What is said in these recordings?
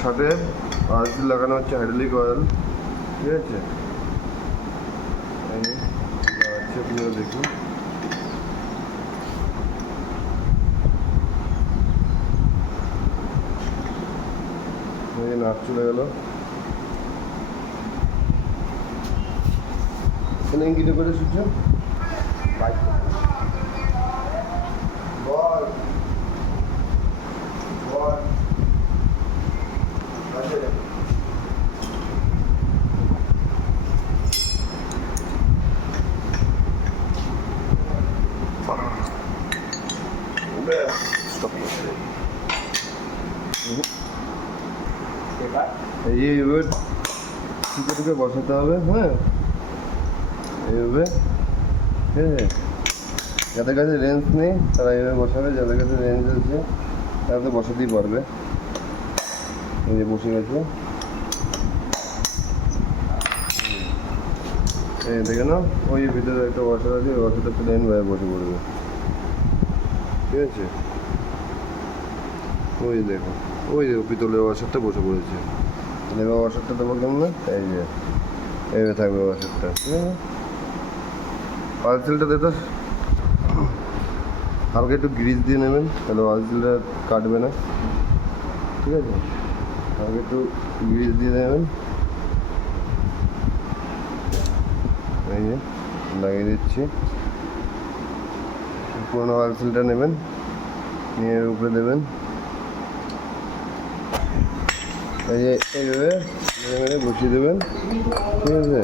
শার্টে আজকে লাগানো হচ্ছে হাইড্রোলিক অয়েল, ঠিক আছে। লাগাচ্ছে, আপনিও দেখুন। নাক চলে গেল। এখানে কিনে করে সূর্য বল বল এইভাবে টুকে টুকে বসাতে হবে, হ্যাঁ এইভাবে, ঠিক আছে। যাদের কাছে রেঞ্জ নেই তারা এইভাবে বসাবে, যাদের কাছে রেঞ্জ আছে তারা তো বসাতেই পারবে। এই যে বসে গেছে, এই দেখে না, ওই ভিতরে একটা বসা আছে, ওই বসাটা প্লেনভাবে বসে পড়বে, ঠিক আছে। ওই দেখো, ওই দেখো পিতলের ওয়াশারটা বসে পড়েছে। এবার ওয়াশারটা দেবো কেমন, এই যে এইভাবে থাকবে ওয়াশারটা, ঠিক আছে। অয়েল সিলটা দিতে হালকা একটু গ্রিজ দিয়ে নেবেন, তাহলে অয়েল সিলটা কাটবে না, ঠিক আছে। হালকা একটু গ্রিজ দিয়ে নেবেন, এই যে লাগিয়ে দিচ্ছি। পুরোনো অয়েল সিলটা নেবেন, নিয়ে উপরে দেবেন, এই যে এইভাবে মেরে মেরে বসিয়ে দেবেন, ঠিক আছে।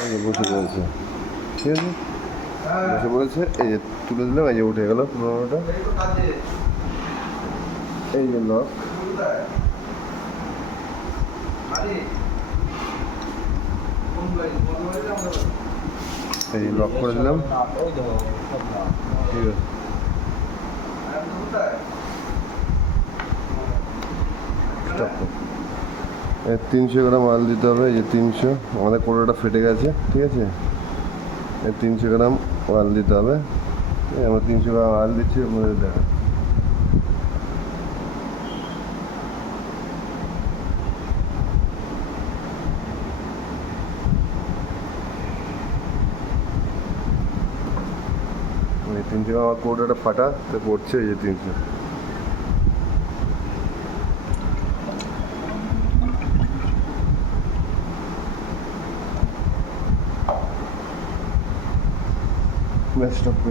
এই যে বসে পড়েছে, ঠিক আছে, বসে পড়েছে। এই যে তুলে দিলাম, এই যে উঠে গেল পুরোনোটা। এই যে লক, এই লক করে দিলাম, ঠিক আছে। 300 গ্রাম অয়েল দিতে হবে, এই যে 300, আমাদের কোটোটা ফেটে গেছে, ঠিক আছে। 300 গ্রাম অয়েল দিতে হবে, আমরা 300 গ্রাম অয়েল দিচ্ছি, আপনাদের দেখা। 300 গ্রাম আমার কোটোটা ফাটা, তো পড়ছে এই যে 300। স্টপ করে